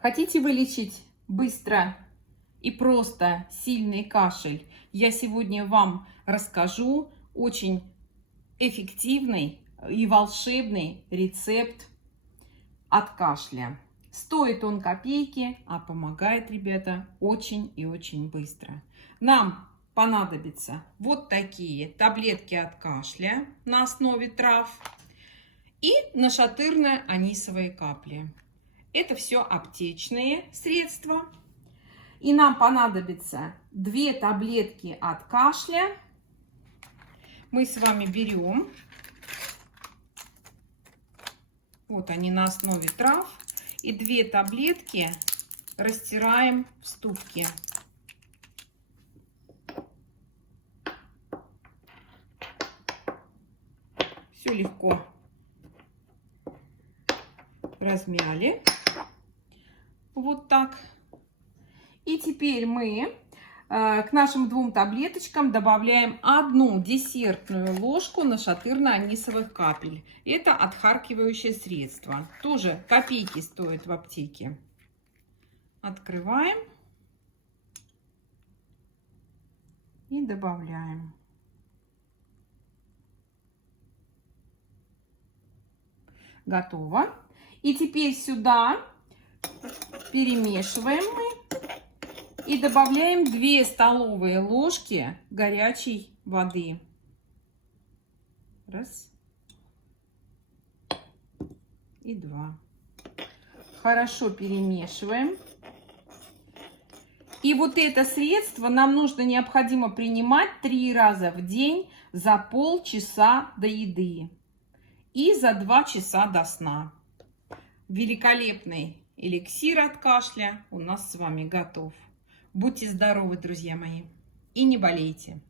Хотите вылечить быстро и просто сильный кашель? Я сегодня вам расскажу очень эффективный и волшебный рецепт от кашля. Стоит он копейки, а помогает, ребята, очень и очень быстро. Нам понадобятся вот такие таблетки от кашля на основе трав и нашатырно-анисовые капли. Это все аптечные средства. И нам понадобится 2 таблетки от кашля. Мы с вами берем. Вот они на основе трав. И 2 таблетки растираем в ступке. Все легко размяли. Вот так. И теперь мы к нашим 2 таблеточкам добавляем 1 десертную ложку нашатырно-анисовых капель. Это отхаркивающее средство. Тоже копейки стоит в аптеке. Открываем и добавляем. Готово. И теперь сюда перемешиваем мы и добавляем 2 столовые ложки горячей воды. Раз и 2. Хорошо перемешиваем. И вот это средство нам необходимо принимать 3 раза в день за полчаса до еды и за 2 часа до сна. Великолепный эликсир от кашля у нас с вами готов. Будьте здоровы, друзья мои, и не болейте.